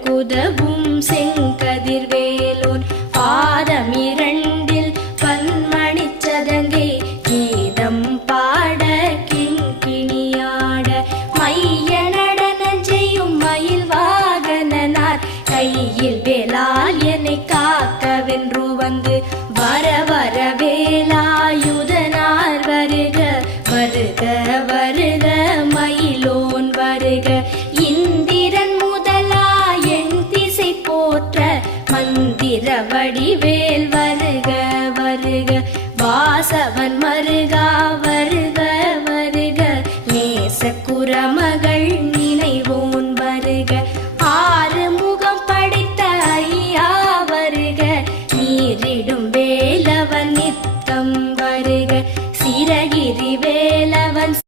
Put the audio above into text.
உலகுதவும் செங்கதிர்வேலோன் பாதம் இரண்டில் பன்மணி சதங்கே கீதம் பாட கிங்கிணியாட மைய நடனம் செய்யும் மயில் வாகனனார் கையில் வேளால் என்னை காக்கவென்று வந்து வர வர வேலாயுதனார். வருக வருக வருக ம வீரவடிவேல் வருக வருக. வாசவன் மருகா வருக வருக. நேச குரமகள் நினைவோன் வருக. ஆறு முகம் படைத்த ஐயா வருக. நீரிடும் வேலவன் நித்தம் வருக. சிறகிரி வேலவன்